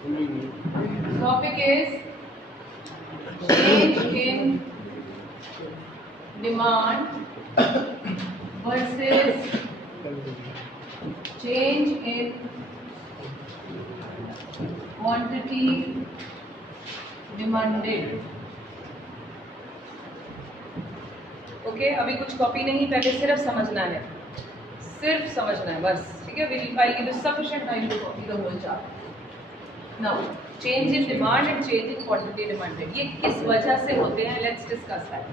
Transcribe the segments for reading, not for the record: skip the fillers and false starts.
Topic is change in demand versus change in quantity demanded. Okay अभी कुछ copy नहीं, पहले सिर्फ समझना है, सिर्फ समझना है बस, ठीक है। Will I give you sufficient time to copy the whole chart. Now change in demand and change in quantity demanded, ये किस वजह से होते हैं, लेट्स डिस्कस दैट।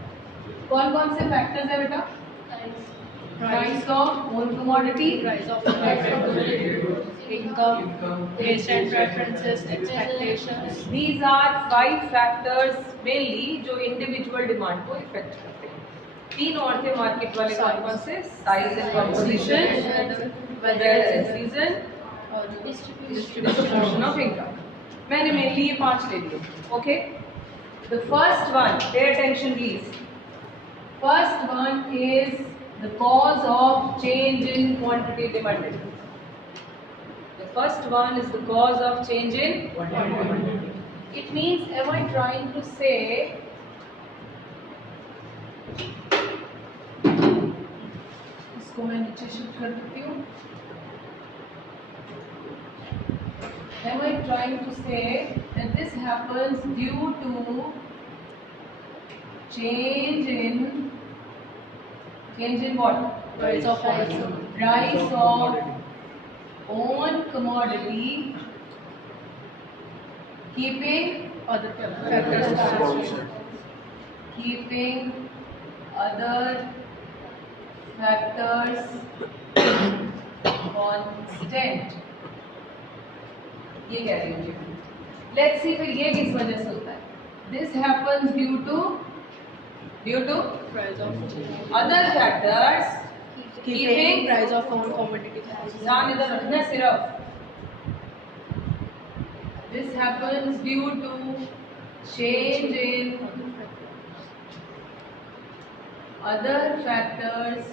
कौन कौन से फैक्टर्स है बेटा? Price of own commodity, price of income, taste and preferences, expectations. These are 5 factors mainly जो इंडिविजुअल डिमांड को इफेक्ट करते हैं। 3 और थे मार्केट वाले, कौन कौन से? Size and composition, weather and season और डिस्ट्रीब्यूशन ऑफ इनकम। मैंने मेनली ये 5 ले लिए। Okay, the first one, pay attention please. First one is the cause of change in quantity demanded. The first one is the cause of change in quantity demanded. It means, am I trying to say इसको मैं नीचे shift कर देती हूँ। Am I trying to say that this happens due to change in what? price of Price of own commodity, keeping other factors. keeping other factors constant। ये कह रही हूँ। Let's see फिर ये किस वजह से होता है। This happens due to Price of other factors keeping price of own commodity. ध्यान इधर रखना सिर्फ। This happens due to change in other factors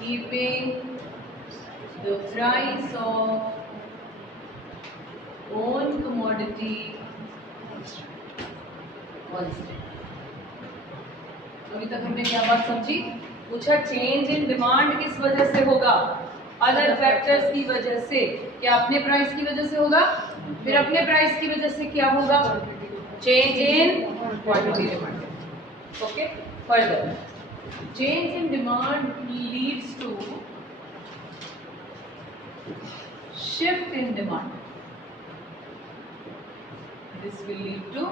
keeping the price of own commodity constant। अभी तक हमने क्या बात समझी? पूछा चेंज इन डिमांड किस वजह से होगा? अदर फैक्टर्स की वजह से। क्या अपने प्राइस की वजह से होगा? फिर अपने प्राइस की वजह से क्या होगा? Change in quantity demand. Okay, further change in demand leads to shift in demand. This will lead to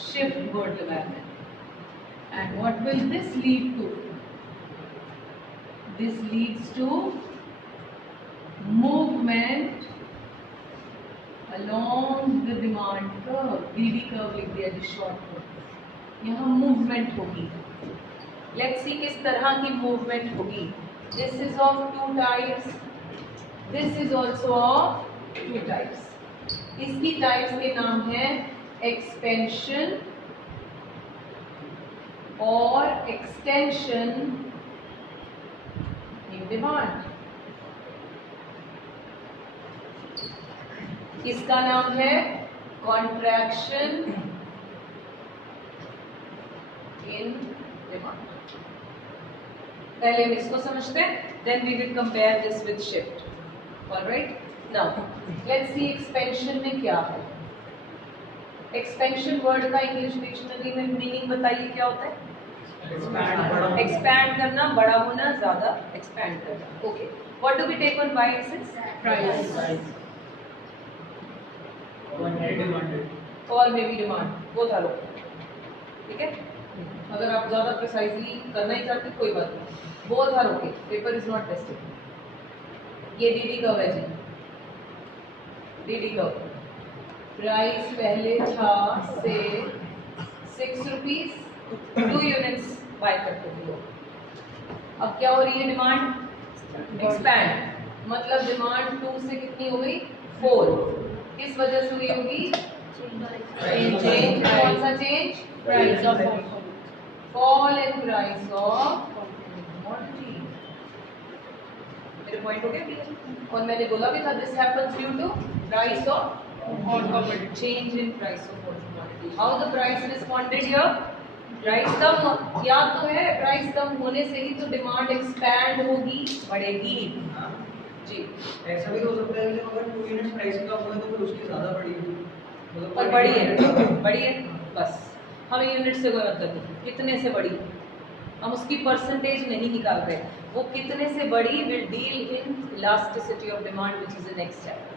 shift word development. And what will this lead to? This leads to movement along the demand curve. DD curve लिख दिया जी, short curve। यहाँ movement होगी। Let's see किस तरह की movement होगी। This is of 2 types. This is also of 2 types. इसकी types के नाम है expansion और extension in demand। इसका नाम है contraction in demand। पहले हम इसको समझते हैं, then we will compare this with shift। All right, now let's see expansion में क्या है। expansion word का इंग्लिश डिक्शनरी में मीनिंग बताइए क्या होता है? एक्सपैंड करना, बड़ा होना, ज्यादा एक्सपैंड करना। Okay, what do we take on y axis? Price. और may be demand, both are okay. ठीक है, अगर आप ज्यादा प्रिसाइजली करना ही चाहते कोई बात नहीं, both are okay. Paper is not tested. ये डीडी कर्व है जी, डीडी कर्व। प्राइस पहले था से 6 रुपीज, 2 यूनिट्स बाय करते थे लोग। अब क्या हो रही है? डिमांड एक्सपैंड, मतलब डिमांड 2 से कितनी हो गई? 4। किस वजह से हुई होगी? चेंज। कौन सा change? Price of fall in price of commodity. मेरे पॉइंट हो गया क्लियर? और मैंने बोला भी था this happens due to price of All commodity. change in price of all commodity. How the price responded here? Price कम या तो है, प्राइस कम होने से ही तो डिमांड एक्सपैंड होगी, बढ़ेगी। जी, ऐसा भी हो सकता है कि अगर 2 यूनिट्स प्राइस कम हुए तो फिर उसकी ज्यादा बढ़ेगी, मतलब और बड़ी है, बड़ी है, बस हमें यूनिट से कोई मतलब नहीं, कितने से बड़ी, हम उसकी परसेंटेज नहीं निकाल रहे, वो कितने से बड़ी will deal in elasticity of demand which is the next chapter.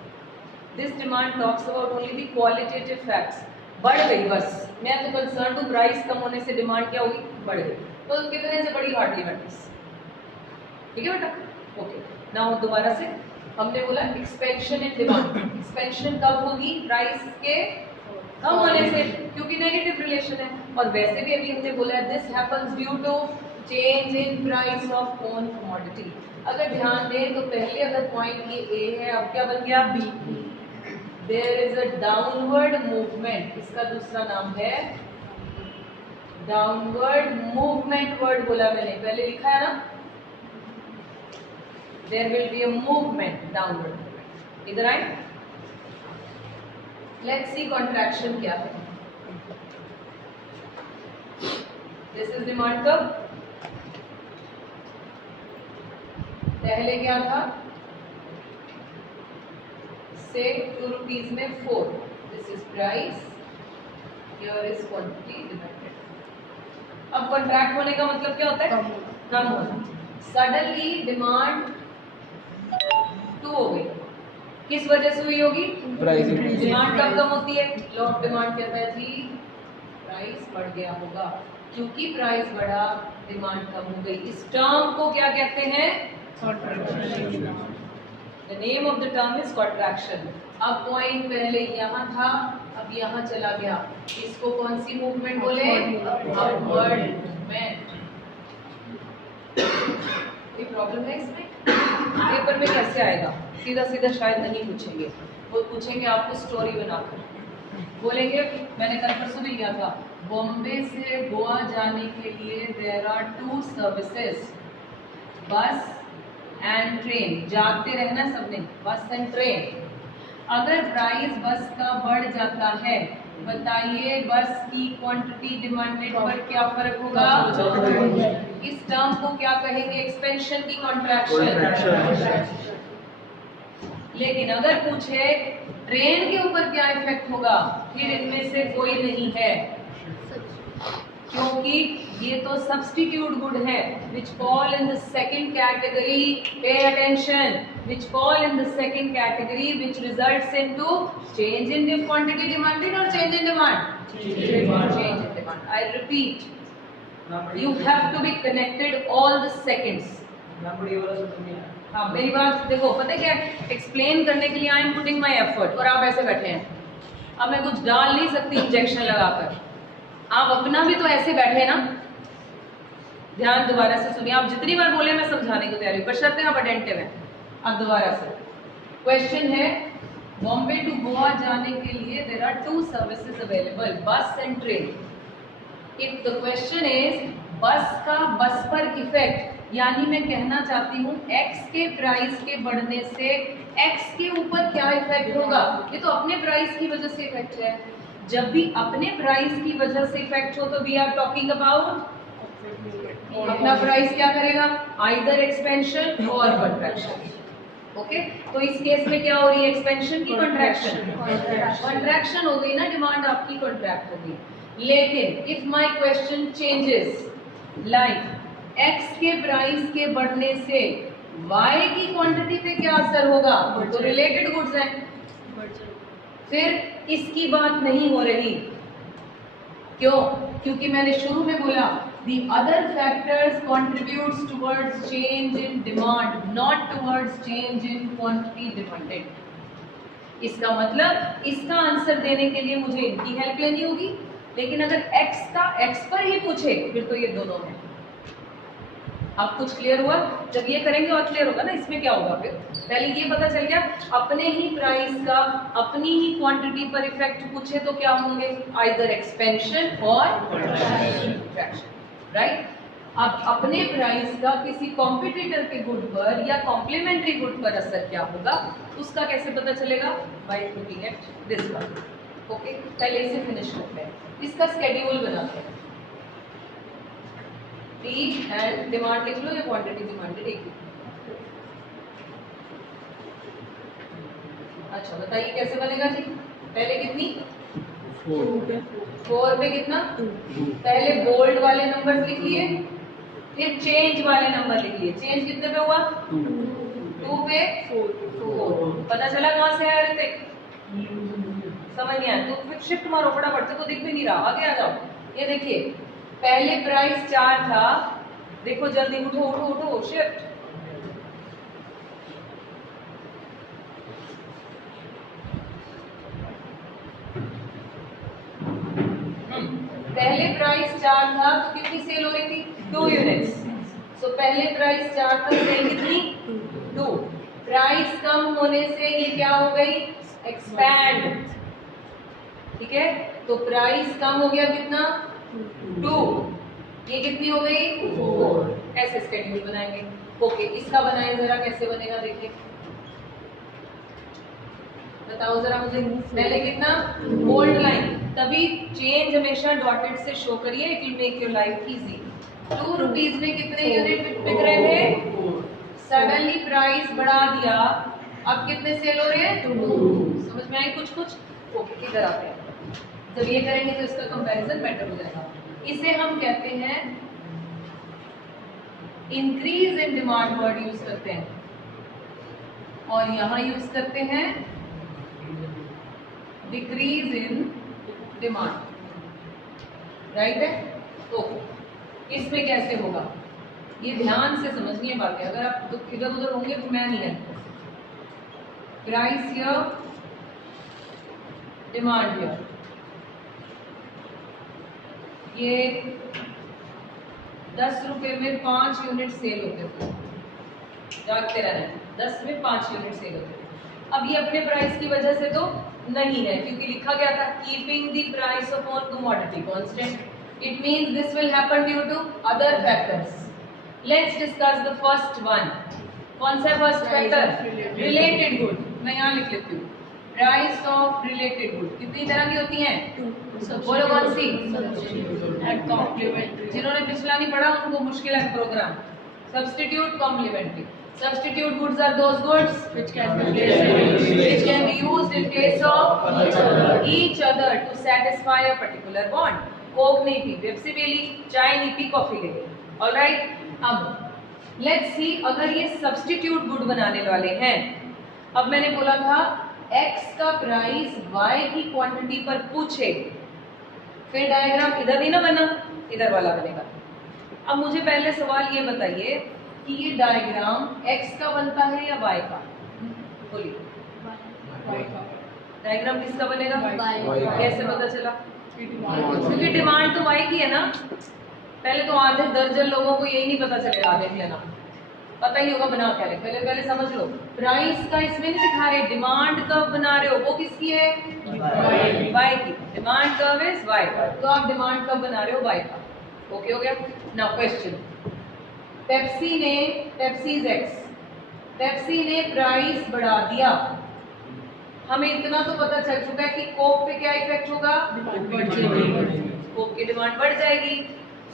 This demand talks about only the qualitative facts, बढ़ गई बस, मैं तो कंसर्न टू प्राइस कम होने से डिमांड क्या होगी, बढ़ गई, तो कितने से बड़ी हार्डली मैटर्स, ठीक है बेटा, ओके। नाउ दोबारा से हमने बोला एक्सपेंशन इन डिमांड, एक्सपेंशन कब होगी, प्राइस के कम होने से, क्योंकि नेगेटिव रिलेशन है, और वैसे भी अभी हमने बोला है this happens due to change in price of own commodity. अगर ध्यान दें तो पहले अगर पॉइंट ये ए है, अब क्या बन गया B, there is a downward movement, इसका दूसरा नाम है डाउनवर्ड मूवमेंट, वर्ड बोला मैंने, पहले लिखा है ना, there will be a movement, downward movement, इधर आए, लेट्स सी कॉन्ट्रैक्शन क्या है। दिस इज डिमांड कर्व, पहले क्या था, से 2 रुपीज में 4, this is price, here is quantity demanded. अब कॉन्ट्रैक्ट होने का मतलब क्या होता है, कम होना, सडनली डिमांड 2 हो गई, किस वजह से हुई होगी, डिमांड कब कम होती है, लॉ ऑफ डिमांड कहता है जी प्राइस बढ़ गया होगा, क्योंकि प्राइस बढ़ा डिमांड कम हो गई, इस टर्म को क्या कहते हैं, The name of the term is contraction। अब पॉइंट पहले यहाँ था, अब यहाँ चला गया, इसको कौन सी मूवमेंट बोले, अपवर्ड मूवमेंट। कोई प्रॉब्लम है इसमें, पेपर में कैसे आएगा, सीधा सीधा शायद नहीं पूछेंगे, वो पूछेंगे आपको स्टोरी बनाकर, बोलेंगे मैंने कल परसों भी लिया था, बॉम्बे से गोवा जाने के लिए देयर आर 2 सर्विसेज, बस एंड ट्रेन, जागते रहना सबने, बस एंड ट्रेन। अगर प्राइस बस का बढ़ जाता है, बताइए बस की क्वांटिटी डिमांडेड पर क्या फर्क होगा, इस टर्म को क्या कहेंगे, एक्सपेंशन की कॉन्ट्रैक्शन। लेकिन अगर पूछे ट्रेन के ऊपर क्या इफेक्ट होगा, फिर इनमें से कोई नहीं है, क्योंकि ये तो सब्स्टिट्यूट गुड है, which fall in the second category, pay attention, which fall in the second category, which results into change in the quantity demanded or change in demand, change in demand। I repeat, you have to be connected all the seconds। हाँ, मेरी बात देखो, पता है क्या, explain करने के लिए I am putting my effort, और आप ऐसे बैठे हैं, अब मैं कुछ डाल नहीं सकती इंजेक्शन लगाकर, आप अपना भी तो ऐसे बैठे ना, ध्यान दोबारा से सुनिए, आप जितनी बार बोले मैं समझाने की तैयारी, बशर्ते आप अटेंटिव हैं। अब दोबारा से क्वेश्चन है, बॉम्बे टू गोवा जाने के लिए देयर आर 2 सर्विसेज अवेलेबल, बस and train. If the question is बस का बस पर इफेक्ट, यानी मैं कहना चाहती हूँ x के प्राइस के बढ़ने से x के ऊपर क्या इफेक्ट होगा, ये तो अपने प्राइस की वजह से इफेक्ट है, जब भी अपने प्राइस की वजह से इफेक्ट हो तो वी आर टॉकिंग अबाउट अपना प्राइस क्या करेगा, आइदर एक्सपेंशन और कंट्रैक्शन। ओके, तो इस केस में क्या हो रही है, एक्सपेंशन की कंट्रैक्शन, कंट्रैक्शन हो गई ना, डिमांड आपकी कंट्रैक्ट हो गई। लेकिन if my question changes, like x के प्राइस के बढ़ने से y की क्वांटिटी पे क्या असर होगा, तो रिलेटेड गुड्स हैं, फिर इसकी बात नहीं हो रही, क्यों, क्योंकि मैंने शुरू में बोला the other factors contributes towards change in demand, not towards change in quantity demanded। इसका मतलब इसका आंसर देने के लिए मुझे इनकी हेल्प लेनी होगी, लेकिन अगर x का x पर ही पूछे फिर तो ये दोनों हैं। अब कुछ क्लियर हुआ, जब ये करेंगे और क्लियर होगा ना, इसमें क्या होगा, फिर पहले ये पता चल गया, अपने ही प्राइस का अपनी ही क्वांटिटी पर इफेक्ट पूछे तो क्या होंगे, आइदर एक्सपेंशन और कंट्रैक्शन, राइट। अब अपने प्राइस का किसी कॉम्पिटिटर के गुड पर या कॉम्प्लीमेंट्री गुड पर असर क्या होगा उसका कैसे पता चलेगा? By looking at this one. Okay, पहले इसे फिनिश करते हैं, इसका स्केड्यूल बनाते हैं। टी एंड डिमांड लिख लो या क्वांटिटी डिमांडेड एक ही। अच्छा बताइए कैसे बनेगा जी? पहले कितनी? 4 पे कितना? पहले बोल्ड वाले नंबर्स लिख लिए, फिर चेंज वाले नंबर लिख लिए। चेंज कितने पे हुआ? 2 पे 4। पता चला कहाँ से आया ऋतिक? समझ नहीं आया तो फिर शिफ्ट मारो फटाफट से, तो दिख भी नहीं रहा, आगे आ जाओ। ये देखिए पहले प्राइस 4 था, देखो जल्दी उठो उठो उठो, शिफ्ट। पहले प्राइस 4 था तो कितनी सेल हो रही थी? 2 यूनिट्स। सो पहले प्राइस 4 था, सेल कितनी? 2। प्राइस कम होने से ये क्या हो गई? एक्सपैंड। ठीक है, तो प्राइस कम हो गया कितना? 2। ये कितनी हो गई? 4। ऐसे स्केड्यूल बनाएंगे। ओके, इसका बनाएं जरा, कैसे बनेगा देखिए, बताओ जरा मुझे। पहले कितना? बोल्ड लाइन, तभी चेंज हमेशा डॉटेड से शो करिए, it will make your life easy. 2 rupees में कितने यूनिट बिक रहे थे? सडनली प्राइस बढ़ा दिया, अब कितने सेल हो रहे हैं? 2। समझ में आई कुछ कुछ? ओके, इधर आते हैं। जब ये करेंगे तो इसका कंपैरिजन बेटर हो जाएगा। इसे हम कहते हैं increase in demand word use करते हैं, और यहां यूज करते हैं डिक्रीज इन डिमांड। राइट है? तो इसमें कैसे होगा ये ध्यान से समझनी है बातें, अगर आप इधर उधर होंगे तो मैं नहीं है। प्राइस हियर, डिमांड हियर, ये 10 रुपए में 5 यूनिट सेल होते थे, जागते रहना है, 10 में 5 यूनिट सेल होते थे। अब ये अपने प्राइस की वजह से तो नहीं है, क्योंकि लिखा गया था keeping the price upon commodity constant. It means this will happen due to other factors. Let's discuss the first one. कौन सा फर्स्ट फैक्टर? Related good. मैं यहाँ लिख लेती हूँ, प्राइस ऑफ रिलेटेड गुड कितनी तरह की होती हैं? बोलो कौन सी? And complementary. जिन्होंने पिछला नहीं पढ़ा उनको मुश्किल है program. Substitute, complementary. Substitute goods are those goods which can be used in case of each other to satisfy a particular want. Coke नहीं पी, पेप्सी पी ली, चाय नहीं पी, कॉफी ले ली। ऑलराइट, अब लेट्स सी, अगर ये substitute good बनाने वाले हैं, अब मैंने बोला था x का प्राइस y की क्वांटिटी पर पूछे, फिर डायग्राम इधर नहीं ना बना, इधर वाला बनेगा। अब मुझे पहले सवाल ये बताइए कि ये डायग्राम x का बनता है या y का? बोलिए, डायग्राम किसका बनेगा? कैसे पता चला? क्योंकि डिमांड तो y की है ना। पहले तो आधे दर्जन लोगों को यही नहीं पता चलेगा, देख लेना, पता ही होगा बना क्या रहे। पहले समझ लो, प्राइस का इसमें नहीं दिखा रहे, डिमांड कब बना रहे हो, वो किसकी है? y की। डिमांड कर्व इज y, तो आप डिमांड कब बना रहे हो? y का। ओके हो गया। नाउ क्वेश्चन, पेप्सी ने प्राइस बढ़ा दिया, हमें इतना तो पता चल चुका है कि कोक पे क्या इफेक्ट होगा? कोक की डिमांड बढ़ जाएगी,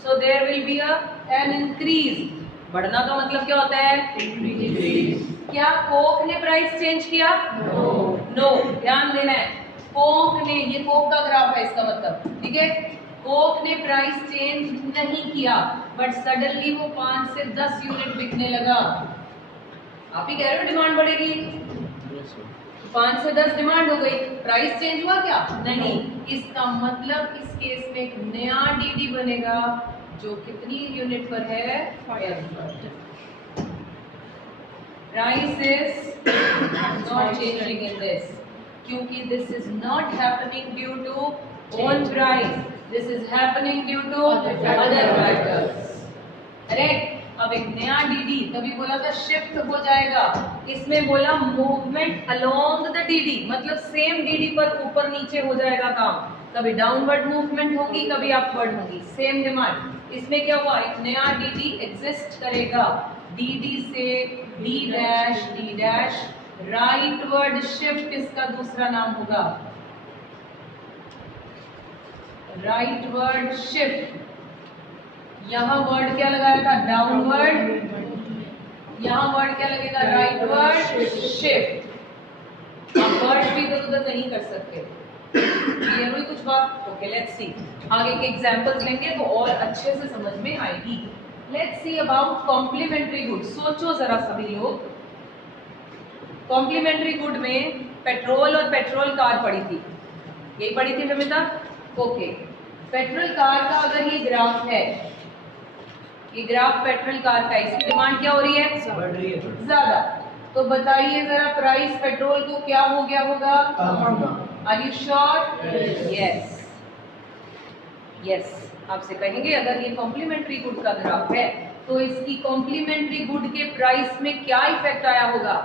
so there will be an increase. बढ़ना का मतलब क्या होता है? क्या कोक ने प्राइस चेंज किया? नो। ध्यान देना है, कोक ने, ये कोक का ग्राफ है इसका मतलब, ठीक है, कोक ने प्राइस चेंज नहीं किया, बट सडनली वो 5 से 10 यूनिट बिकने लगा। आप ही कह रहे हो डिमांड बढ़ेगी, 5 से 10 डिमांड हो गई, प्राइस चेंज हुआ क्या? नहीं। इसका मतलब इस केस में एक नया डीडी बनेगा जो कितनी यूनिट पर है? 5 पर। Price is not changing in this, क्योंकि this is not happening due to own price, this is happening due to other factors. Correct. अब एक नया डीडी, तभी बोला था शिफ्ट हो जाएगा, इसमें बोला मूवमेंट अलोंग द डीडी, मतलब सेम डीडी पर ऊपर नीचे हो जाएगा काम, कभी डाउनवर्ड मूवमेंट होगी, कभी अपवर्ड होगी, सेम डिमांड। इसमें क्या हुआ, एक नया डी एग्जिस्ट करेगा, डी से डी डैश, राइटवर्ड शिफ्ट इसका दूसरा नाम होगा, राइटवर्ड शिफ्ट। यहाँ वर्ड क्या लगाया था, डाउनवर्ड, यहाँ वर्ड क्या लगेगा, राइटवर्ड शिफ्ट। आप वर्ड भी इधर उधर नहीं कर सकते। क्लियर हुई कुछ बात? ओके, लेट्स सी, आगे के एग्जांपल्स लेंगे तो और अच्छे से समझ में आएगी। Let's see about complementary good. सोचो जरा सभी लोग, कॉम्प्लीमेंट्री गुड में पेट्रोल और पेट्रोल कार पड़ी थी, यही पड़ी थी नमिता? ओके, पेट्रोल कार का अगर ये ग्राफ है, ये ग्राफ पेट्रोल कार का, इसकी डिमांड क्या हो रही है, बढ़ रही है, ज्यादा, तो बताइए जरा प्राइस पेट्रोल को क्या हो गया होगा, are you sure? Yes yes, आपसे कहेंगे अगर ये कॉम्प्लीमेंट्री गुड का ग्राफ है तो इसकी कॉम्प्लीमेंट्री गुड के प्राइस में क्या इफेक्ट आया होगा?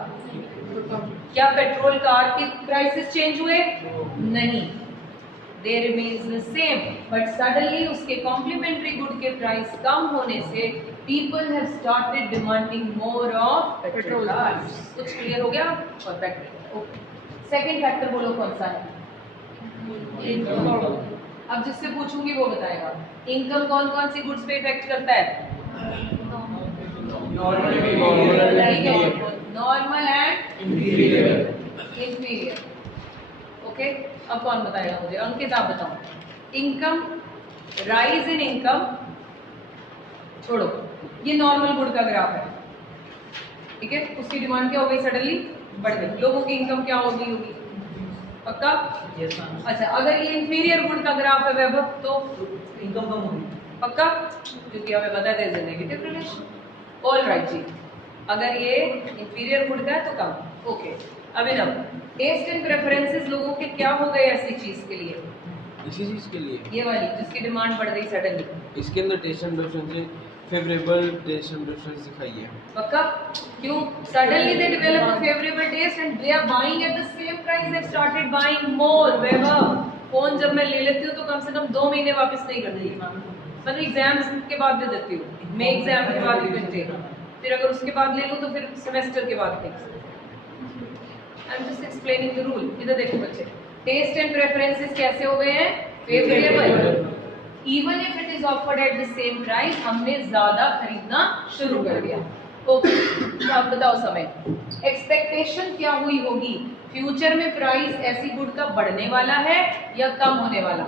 क्या पेट्रोल कार के प्राइसेस चेंज हुए? नहीं, they remains the same, but suddenly उसके complementary good के प्राइस कम होने से people have started demanding more of petrol cars। कुछ क्लियर हो गया? और पेट्रोल, सेकंड फैक्टर बोलो कौन सा है? अब जिससे पूछूंगी वो बताएगा। इनकम कौन कौन सी गुड्स पे इफेक्ट करता है? Normal and inferior. ओके, अब कौन बताएगा मुझे? अंकित आप बताओ। इनकम, राइज इन इनकम छोड़ो, ये नॉर्मल गुड का ग्राफ है, ठीक है? उसकी डिमांड क्या हो गई, सडनली बढ़ गई, लोगों की इनकम क्या हो गई होगी? पक्का? अच्छा, अगर ये इंफीरियर गुड का ग्राफ है वैभव तो इनकम कम होगी, पक्का? क्योंकि हमें पता है there is a negative relation. All right जी, अगर ये इंफीरियर गुड का है तो कम। Okay, Abhinav, test and preferences लोगों के क्या हो गए ऐसी चीज के लिए? इसी चीज के लिए ये वाली जिसकी डिमांड बढ़ गई सडनली, इसके अंदर taste and preference favourable taste and preference दिखाई है। पक्का? क्यों? Suddenly they develop a favourable taste and they are buying at the same price, they started buying more. Vaibhav, phone जब मैं ले लेती हूँ तो कम से कम 2 महीने वापस नहीं करती, मतलब एग्जाम्स के बाद दे देती हूँ, मैं एग्जाम के बाद ही देती हूँ, फिर अगर उसके बाद ले लूँ तो फिर सेमेस्टर के बाद नहीं। I am just explaining the rule. इधर देखो बच्चे, टेस्ट एंड प्रेफरेंसेस कैसे हो गए हैं? Favourable. Even if it is offered eight the same price, हमने ज्यादा खरीदना शुरू कर दिया। ओके, तो आप बताओ समय, एक्सपेक्टेशन क्या हुई होगी? फ्यूचर में प्राइस ऐसी गुड का बढ़ने वाला है या कम होने वाला?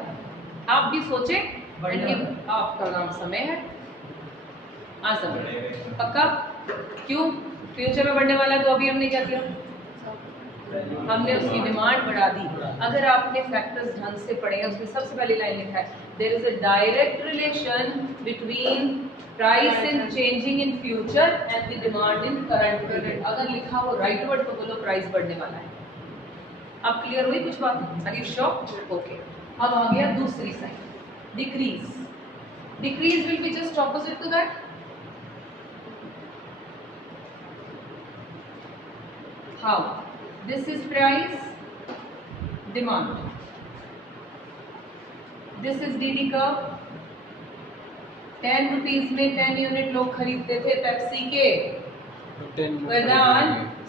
आप भी सोचे, आपका नाम समय है। हाँ समय, पक्का? क्यों फ्यूचर में बढ़ने वाला है? तो अभी हमने क्या किया, हमने उसकी डिमांड बढ़ा दी। अगर आपने फैक्टर्स ढंग से पढ़े हैं, उसमें सबसे पहली लाइन लिखा है there is a direct relation between price in changing in future and the demand in current period. अगर लिखा हो राइट वर्ड तो बोलो प्राइस बढ़ने वाला है। अब क्लियर हुई कुछ बात? Are you sure? ओके, अब आ गया दूसरी side, decrease. Decrease will be just opposite to that. How? This is price, demand. This is DD curve. 10 rupees में 10 यूनिट लोग खरीदते थे पेप्सी के, वरदान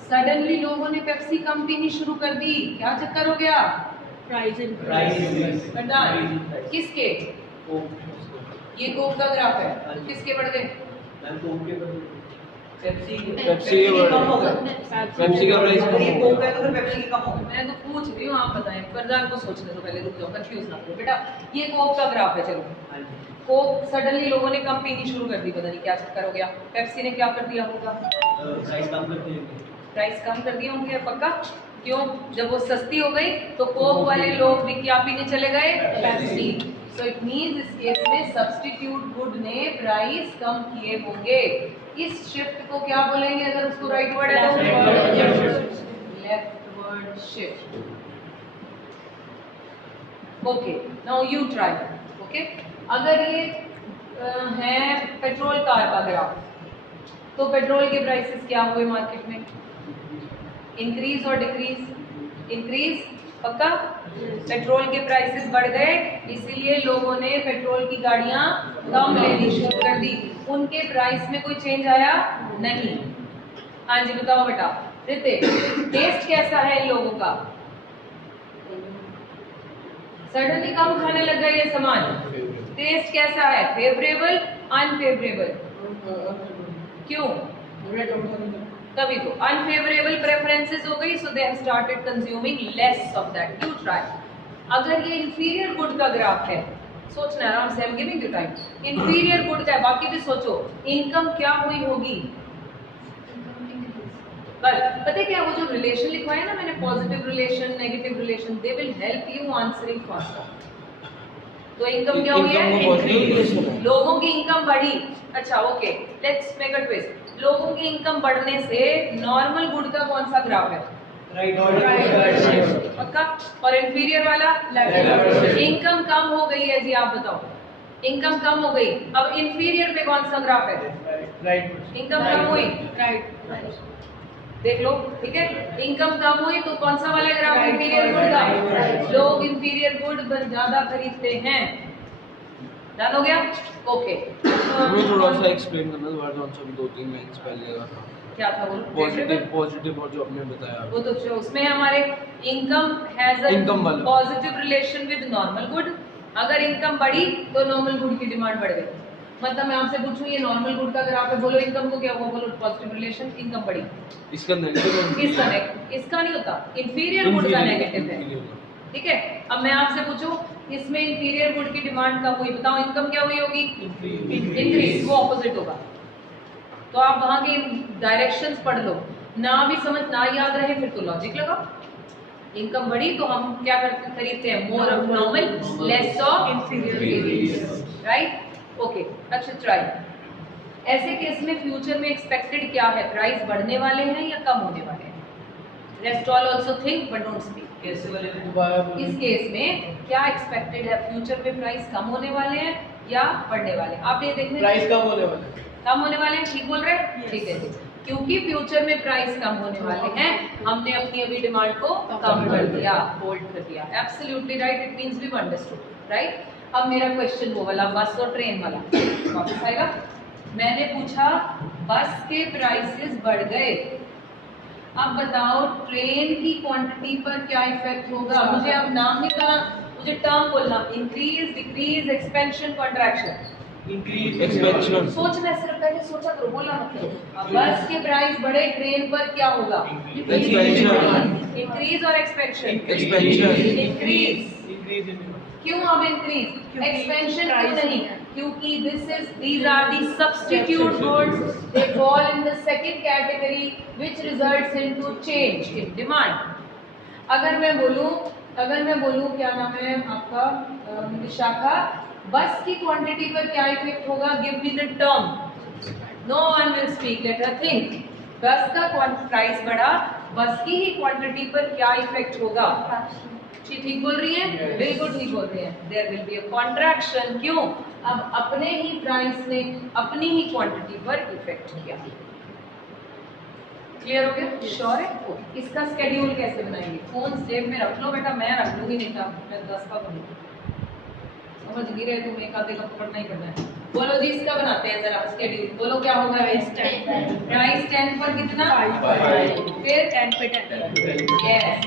सडनली लोगों ने पेप्सी कम पीनी शुरू कर दी। क्या चक्कर हो गया? Price प्राइस वरदान किसके? ये कोक का ग्राफ है, तो किसके बढ़ गए? पेप्सी पेप्सी कम होगा, पेप्सी का प्राइस कम ये होगा। कोक है तो फिर पेप्सी की कम होगा। मैं तो पूछ रही हूँ, आप बताएं। फरदान को सोचने दो पहले, रुक जाओ, कंफ्यूज ना करो बेटा। ये कोक का ग्राफ है, चलो। हाँ जी, कोक सडनली लोगों ने कम पीनी शुरू कर दी, पता नहीं क्या चक्कर हो गया। पेप्सी ने क्या कर दिया होगा? प्राइस कम करते हैं, प्राइस कम कर दिए होंगे, पक्का? क्यों? जब वो सस्ती हो गई तो कोक वाले लोग भी क्या पीने चले गए? पेप्सी। सो इट मींस इस केस में सब्स्टिट्यूट गुड ने प्राइस कम किए होंगे। इस शिफ्ट को क्या बोलेंगे अगर उसको राइट वर्ड है तो? Leftward shift. Okay, now you try. Okay, अगर ये है पेट्रोल कार का ग्राफ, तो पेट्रोल के प्राइसेस क्या हुए मार्केट में? इंक्रीज और डिक्रीज? इंक्रीज। पक्का? पेट्रोल के प्राइसेस बढ़ गए, इसीलिए लोगों ने पेट्रोल की गाड़ियां कम लेनी शुरू कर दी। उनके प्राइस में कोई चेंज आया नहीं। हाँ जी बताओ बेटा, रितिक, टेस्ट कैसा है इन लोगों का? सडनली कम खाने लग गए ये सामान। टेस्ट कैसा है? Favourable, unfavourable? क्यों? तभी तो अनफेवरेबल प्रेफरेंसेस हो गई, so they have started consuming less of that. You try. अगर ये इंफीरियर गुड का ग्राफ है, सोचना आराम से, I am giving you time. Inferior good का है, बाकी भी सोचो। इनकम क्या हुई होगी? कल पता है क्या, वो जो रिलेशन लिखवाया ना मैंने, positive relation, negative relation, they will help you answering faster. तो इनकम क्या हुई है? लोगों की इनकम बढ़ी। अच्छा okay, let's make a twist. लोगों की इनकम बढ़ने से नॉर्मल गुड का कौन सा ग्राफ है? पक्का? और इंफीरियर वाला? इनकम कम हो गई है जी, आप बताओ। इनकम कम हो गई, अब इंफीरियर पे कौन सा ग्राफ है? इनकम कम हुई, राइट, देख लो, ठीक है। इनकम कम हुई तो कौन सा वाला ग्राफ? इंफीरियर गुड का। लोग इंफीरियर गुड ज्यादा खरीदते हैं। डन हो गया? ओके। मैं थोड़ा सा एक्सप्लेन करना दोबारा, कौन सा भी 2-3 लाइंस पहले का था। क्या था वो? पॉजिटिव और जो आपने बताया वो तो उसमें हमारे इनकम हैज अ Income वाला। Positive relation with normal good. अगर इनकम बढ़ी तो नॉर्मल गुड की डिमांड बढ़ गई। मतलब मैं आपसे पूछूं ये नॉर्मल गुड का ग्राफ है, बोलो इनकम को क्या हुआ? बोलो पॉजिटिव रिलेशन, इनकम बढ़ी। इसका नेगेटिव, इसका नहीं होता, इंफीरियर गुड का नेगेटिव है, ठीक है। अब मैं आपसे पूछूं इसमें इंफीरियर गुड की डिमांड कम हुई, बताओ इनकम क्या हुई होगी? इंक्रीज। वो ऑपोजिट होगा। तो आप वहां के डायरेक्शंस पढ़ लो, ना भी समझ ना याद रहे फिर तो लॉजिक लगाओ। इनकम बढ़ी तो हम क्या करते खरीदते हैं? More of normal, less of inferior, right? Okay, अच्छा ट्राई। ऐसे केस में फ्यूचर में एक्सपेक्टेड क्या है? प्राइस बढ़ने वाले हैं या कम होने वाले हैं? Rest all also think but don't speak. इस केस में क्या एक्सपेक्टेड है? फ्यूचर में प्राइस कम होने वाले हैं या बढ़ने वाले हैं? आप ये देखने, प्राइस कम होने वाला है। कम होने वाले हैं, ठीक बोल रहे हैं? ठीक है जी, क्योंकि फ्यूचर में प्राइस कम होने वाले हैं, हमने अपनी अभी डिमांड को कम कर दिया, होल्ड कर दिया। Absolutely right, it means we understood, right? अब मेरा क्वेश्चन वो वाला बस और ट्रेन वाला वापस आएगा। मैंने पूछा बस के प्राइसेस बढ़ गए, अब बताओ ट्रेन की क्वांटिटी पर क्या इफेक्ट होगा? मुझे अब नाम नहीं कहना, मुझे टर्म बोलना। Increase, decrease, expansion, contraction? Increase, expansion. सोचना सिर्फ, पहले सोचा करो, बोलना मतलब। बस के प्राइस बढ़े, ट्रेन पर क्या होगा? एक्सपेंशन। इंक्रीज और एक्सपेंशन? एक्सपेंशन। इंक्रीज। क्यों अब इंक्रीज? एक्सपेंशन क्यों नहीं? क्योंकि these are the substitute goods, they fall in the second category which results into change in demand. अगर मैं बोलूं क्या नाम है आपका विशाखा, बस की क्वांटिटी पर क्या इफेक्ट होगा? Give me the term. No one will speak, let her think. Bus का प्राइस बढ़ा, बस की ही क्वांटिटी पर क्या इफेक्ट होगा? ठीक बोल रही है, बिल्कुल ठीक बोल रही है। There will be a contraction. क्यों? अब अपने ही प्राइस ने अपनी ही क्वांटिटी पर इफेक्ट किया। क्लियर हो गया? श्योर है? ओके। इसका स्केड्यूल कैसे बनाएंगे? फोन जेब में रख लो बेटा, मैं रख लूंगी, नहीं था मैं 10 का बनूंगी। समझ नहीं रहे तुम, एक आधे का पकड़ना ही पड़ना है। बोलो जी इसका बनाते हैं जरा स्केड्यूल, बोलो क्या होगा? प्राइस 10 पर कितना? फिर 10 पे 10। यस।